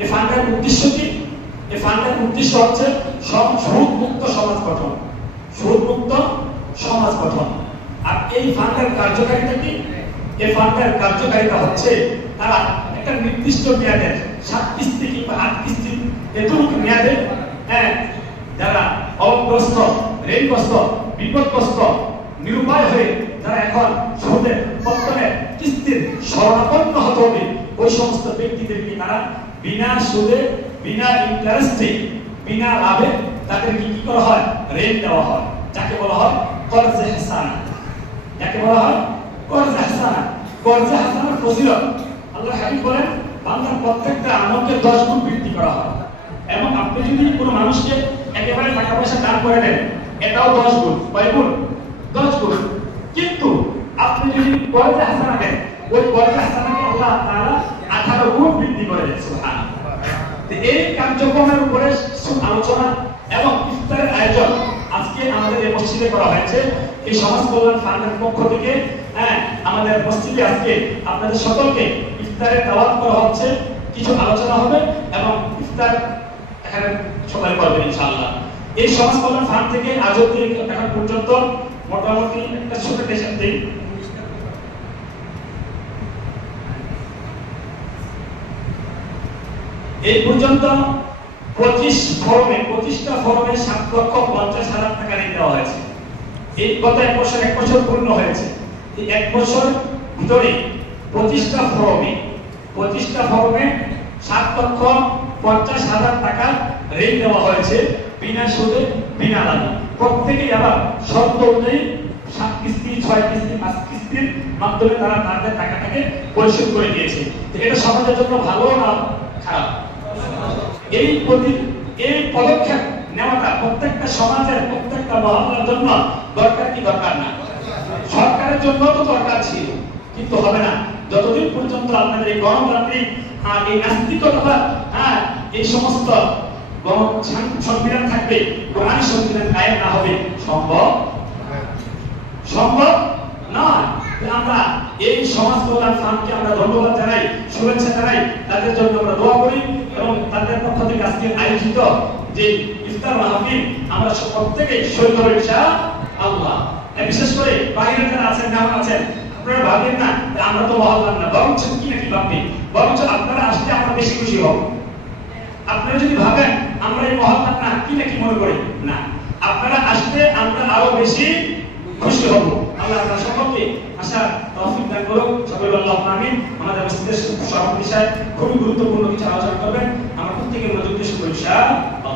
এই ফান্ডের উদ্দেশ্য কি? এই ফান্ডের উদ্দেশ্য হচ্ছে সুদ মুক্ত সমাজ গঠন, সুদ মুক্ত সমাজ গঠন। আর এই ফান্ডের কার্যকারিতা কি? এই ফান্ডের কার্যকারিতা হচ্ছে তারা একটা নির্দিষ্ট মেয়াদের 7 কিস্তি কিংবা 8 কিস্তি এতটুকু মেয়াদে যারা অগ্রস্ত, ঋণগ্রস্ত, বিপদগ্রস্ত, নিরুপায় হয়ে যারা এখন সুদের পত্তনের কিস্তির শরণাপন্ন হতে হবে, ওই সমস্ত ব্যক্তিদেরকে তারা বিনা সুদে, বিনা ইন্টারেস্টে, বিনা লাভে তাদেরকে কি করা হয়? ঋণ দেওয়া হয়, যাকে বলা হয় কর্জে হাসানা। যাকে বলা হয় কর্জে হাসানা। কর্জে হাসানার ফজিলত আল্লাহ হাবিব বলেন, বান্দার প্রত্যেকটা আমলকে 10 গুণ বৃদ্ধি করা হয়। এবং আপনি যদি কোনো মানুষকে একেবারে টাকা পয়সা দান করে দেন, এটাও 10 গুণ। কয় গুণ? 10 গুণ। কিন্তু আপনি যদি কর্জে হাসানা দেন, ওই কর্জে হাসানাকে আল্লাহ তাআলা 18 গুণ বৃদ্ধি করে দেন। সুবহানাল্লাহ। এই কার্যক্রমের উপরে আলোচনা এবং ইফতারের আয়োজন আজকে আমাদের এই মসজিদে করা হয়েছে। এই সমাজ কল্যাণ ফান্ডের পক্ষ থেকে আমাদের মসজিদে আজকে আপনাদের সকলকে ইফতারের দাওয়াত করা হচ্ছে। কিছু আলোচনা হবে এবং ইফতার এখানে সবাই করবেন ইনশাআল্লাহ। এই সমাজ কল্যাণ ফান্ড থেকে আজ অবধি এখন পর্যন্ত মোটামুটি একটা ছোট হিসাব দিই, এই পর্যন্ত 25টা ফরমে 7,50,000 টাকা ঋণ দেওয়া হয়েছে। এই গত 1 বছর পূর্ণ হয়েছে। এই 1 বছর ভিতরে 25টা ফরমে 7,50,000 টাকা ঋণ দেওয়া হয়েছে বিনা সুদে, বিনা লাভে। প্রত্যেকেই আবার শর্ত অনুযায়ী 7 কিস্তি, 6 কিস্তি, 5 কিস্তির মাধ্যমে তারা তাদের টাকাটাকে পরিশোধ করে দিয়েছে। এটা সমাজের জন্য ভালো না খারাপ? এই পদক্ষেপ নেওয়াটা প্রত্যেকটা সমাজের, প্রত্যেকটা মহল্লার জন্য দরকার কি দরকার না? সরকারের জন্য তো দরকার ছিল, কিন্তু হবে না যতদিন পর্যন্ত আপনাদের এই গণতান্ত্রিক এই নাস্তিকতা এই সমস্ত সংবিধান থাকবে, কোরআন সংবিধান কায়েম না হবে, সম্ভব নয়। আমরা এই সমাজ কল্যাণ ফান্ডকে আমরা ধন্যবাদ জানাই, শুভেচ্ছা জানাই, তাদের জন্য আমরা দোয়া করি এবং তাদের পক্ষ থেকে আজকে আয়োজিত যে ইফতার মাহফিল আমরা প্রত্যেকেই শহীদ হব ইনশাআল্লাহ। বিশেষ করে বাইরে যারা আছেন, গ্রামে আছেন, আপনারা ভাবেন না আমরা তো মহল্লার না, বরঞ্চ কি নাকি ভাববেন, বরঞ্চ আপনারা আসলে আমরা বেশি খুশি হব। আপনারা যদি ভাবেন আমরা এই মহল্লার না, কি নাকি মনে করি না, আপনারা আসলে আমরা আরো বেশি খুশি হব। আল্লাহ আপনারা সকলকে আসার তৌফিক দান করুন। সবাই আল্লাহুম্মা আমিন। আমাদের মসজিদের সভাপতি সাহেব খুবই গুরুত্বপূর্ণ কিছু আলোচনা করবেন, আমরা প্রত্যেকের মনোযোগ দিয়ে শুনবো ইনশাআল্লাহ।